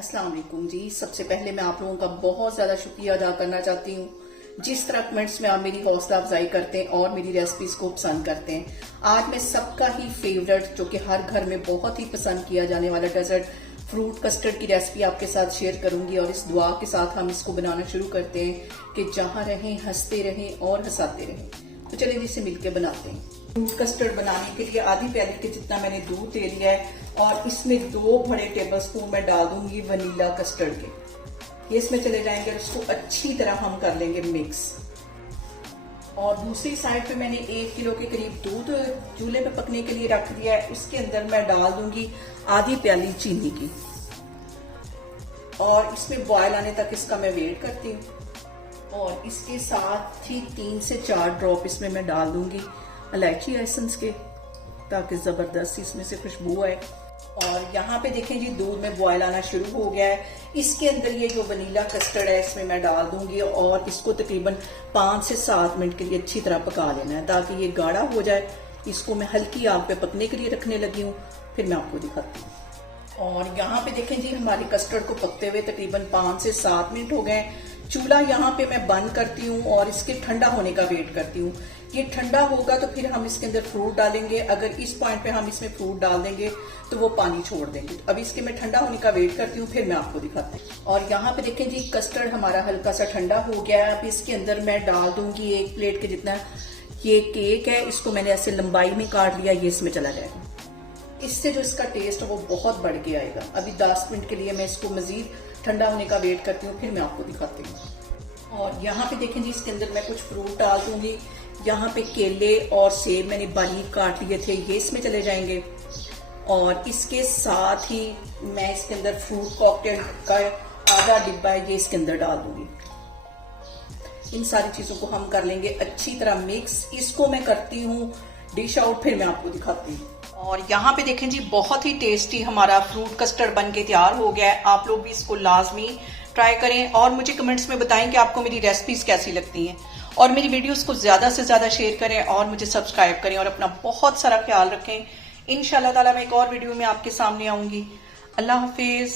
अस्सलाम वालेकुम जी। सबसे पहले मैं आप लोगों का बहुत ज़्यादा शुक्रिया अदा करना चाहती हूँ जिस तरह कमेंट्स में आप मेरी हौसला अफजाई करते हैं और मेरी रेसिपीज को पसंद करते हैं। आज मैं सबका ही फेवरेट जो कि हर घर में बहुत ही पसंद किया जाने वाला डेजर्ट फ्रूट कस्टर्ड की रेसिपी आपके साथ शेयर करूंगी और इस दुआ के साथ हम इसको बनाना शुरू करते हैं कि जहां रहें हंसते रहें और हंसाते रहें। तो चलिए इसे मिलकर बनाते हैं। फ्रूट कस्टर्ड बनाने के लिए आधी प्याली के जितना मैंने दूध ले लिया है और इसमें 2 बड़े टेबलस्पून मैं डाल दूंगी वनीला कस्टर्ड के। ये इसमें चले जाएंगे और इसको अच्छी तरह हम कर लेंगे मिक्स। और दूसरी साइड पे मैंने 1 किलो के करीब दूध चूल्हे पे पकने के लिए रख दिया है। उसके अंदर मैं डाल दूंगी आधी प्याली चीनी की और इसमें बॉयल आने तक इसका मैं वेट करती हूँ। और इसके साथ ही 3 से 4 ड्रॉप इसमें मैं डाल दूंगी इलायची एसेंस के ताकि जबरदस्त इसमें से खुशबू आए। और यहाँ पे देखें जी दूध में बॉयल आना शुरू हो गया है। इसके अंदर ये जो वनीला कस्टर्ड है इसमें मैं डाल दूंगी और इसको तकरीबन 5 से 7 मिनट के लिए अच्छी तरह पका लेना है ताकि ये गाढ़ा हो जाए। इसको मैं हल्की आग पे पकने के लिए रखने लगी हूँ, फिर मैं आपको दिखाती हूँ। और यहाँ पे देखें जी हमारे कस्टर्ड को पकते हुए तकरीबन 5 से 7 मिनट हो गए। चूल्हा यहाँ पे मैं बंद करती हूँ और इसके ठंडा होने का वेट करती हूँ। ये ठंडा होगा तो फिर हम इसके अंदर फ्रूट डालेंगे। अगर इस पॉइंट पे हम इसमें फ्रूट डाल देंगे तो वो पानी छोड़ देंगे। अब इसके मैं ठंडा होने का वेट करती हूँ, फिर मैं आपको दिखाती हूँ। और यहाँ पे देखें जी कस्टर्ड हमारा हल्का सा ठंडा हो गया है। अब इसके अंदर मैं डाल दूंगी 1 प्लेट के जितना ये केक है। इसको मैंने ऐसे लंबाई में काट लिया, ये इसमें चला जाएगा। इससे जो इसका टेस्ट है वो बहुत बढ़ के आएगा। अभी 10 मिनट के लिए मैं इसको मजीद ठंडा होने का वेट करती हूँ, फिर मैं आपको दिखाती हूँ। और यहाँ पे देखें जी इसके अंदर मैं कुछ फ्रूट डाल दूंगी। यहाँ पे केले और सेब मैंने बारीक काट लिए थे, ये इसमें चले जाएंगे। और इसके साथ ही मैं इसके अंदर फ्रूट कॉकटेल का आधा डिब्बा है, ये इसके अंदर डाल दूंगी। इन सारी चीजों को हम कर लेंगे अच्छी तरह मिक्स। इसको मैं करती हूँ डिश आउट, फिर मैं आपको दिखाती हूँ। और यहाँ पे देखें जी बहुत ही टेस्टी हमारा फ्रूट कस्टर्ड बन के तैयार हो गया है। आप लोग भी इसको लाजमी ट्राई करें और मुझे कमेंट्स में बताएं कि आपको मेरी रेसिपीज कैसी लगती हैं। और मेरी वीडियोस को ज्यादा से ज्यादा शेयर करें और मुझे सब्सक्राइब करें और अपना बहुत सारा ख्याल रखें। इंशाल्लाह ताला मैं एक और वीडियो में आपके सामने आऊंगी। अल्लाह हाफिज।